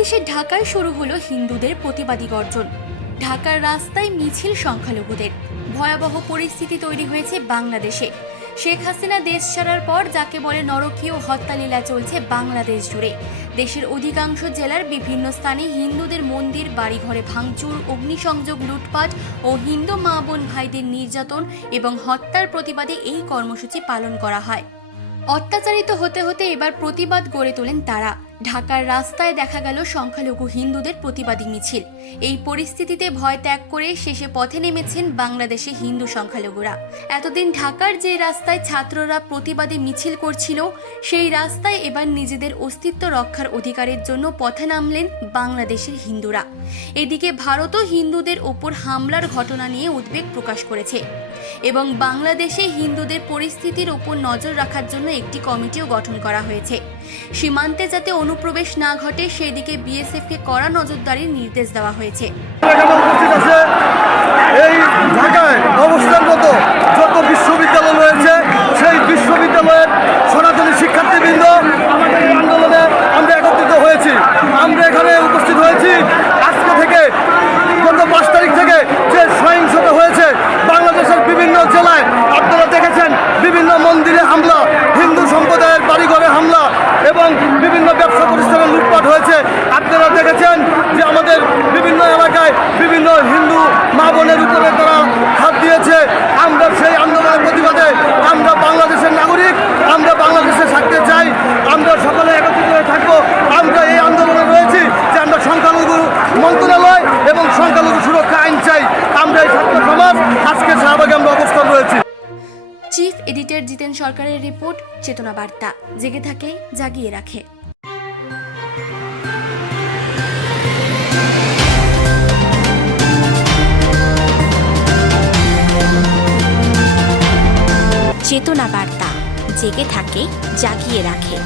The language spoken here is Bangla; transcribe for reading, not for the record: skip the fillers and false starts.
বাংলাদেশের ঢাকায় শুরু হলো হিন্দুদের প্রতিবাদী গর্জন। ঢাকার রাস্তায় মিছিল সংখ্যালঘুদের। ভয়াবহ পরিস্থিতি তৈরি হয়েছে বাংলাদেশে। শেখ হাসিনা দেশ ছাড়ার পর যাকে বলে নরকীয় হত্যালীলা চলছে বাংলাদেশ জুড়ে। দেশের অধিকাংশ জেলার বিভিন্ন স্থানে হিন্দুদের মন্দির, বাড়িঘরে ভাঙচুর, অগ্নিসংযোগ, লুটপাট ও হিন্দু মা বোন ভাইদের নির্যাতন এবং হত্যার প্রতিবাদে এই কর্মসূচি পালন করা হয়। অত্যাচারিত হতে হতে এবার প্রতিবাদ গড়ে তোলেন তারা। ঢাকার রাস্তায় দেখা গেল সংখ্যালঘু হিন্দুদের প্রতিবাদী মিছিল। এই পরিস্থিতিতে ভয় ত্যাগ করে শেষে পথে নেমেছেন বাংলাদেশে হিন্দু সংখ্যালঘুরা। এতদিন ঢাকার যে রাস্তায় ছাত্ররা প্রতিবাদী মিছিল করছিল, সেই রাস্তায় এবার নিজেদের অস্তিত্ব রক্ষার অধিকারের জন্য পথে নামলেন বাংলাদেশের হিন্দুরা। এদিকে ভারতও হিন্দুদের ওপর হামলার ঘটনা নিয়ে উদ্বেগ প্রকাশ করেছে এবং বাংলাদেশে হিন্দুদের পরিস্থিতির ওপর নজর রাখার জন্য একটি কমিটিও গঠন করা হয়েছে। সীমান্তে যাতে অনুপ্রবেশ না ঘটে সেদিকে বিএসএফকে কড়া নজরদারির নির্দেশ দেওয়া হয়েছে। এই ঢাকায় অবস্থানরত যত বিশ্ববিদ্যালয় রয়েছে, সেই বিশ্ববিদ্যালয়ের সনাতনী শিক্ষার্থীবৃন্দ আমাদের এই আন্দোলনে আমরা একত্রিত হয়েছি। আমরা এখানে উপস্থিত হয়েছি আজকে থেকে, গত 5 তারিখ থেকে যে সহিংসতা হয়েছে বাংলাদেশের বিভিন্ন জেলায়। আপনারা দেখেছেন বিভিন্ন মন্দিরে হামলা, হিন্দু সম্প্রদায়ের বাড়িঘরে হামলা এবং বিভিন্ন ব্যবসা প্রতিষ্ঠানে লুটপাট হয়েছে। আপনারা দেখেছেন যে আমাদের বিভিন্ন এলাকায় বিভিন্ন হিন্দু মা বোনের উপরে তারা হাত দিয়েছে। আমরা সেই আন্দোলনের প্রতিবাদে আমরা বাংলাদেশের নাগরিক, আমরা বাংলাদেশে থাকতে চাই, আমরা সকলে একত্রিত হয়ে থাকবো। আমরা এই আন্দোলনে রয়েছি যে আমরা সংখ্যালঘু মন্ত্রণালয় এবং সংখ্যালঘু সুরক্ষা আইন চাই। আমরা এই ছাত্র সমাজ আজকে শাহবাগে আমরা অবস্থান রয়েছি। চিফ এডিটর জিতেন সরকারের রিপোর্ট, চেতনা বার্তা। জেগে থাকে, জাগিয়ে রাখে। চেতনা বার্তা, জেগে থাকে, জাগিয়ে রাখে।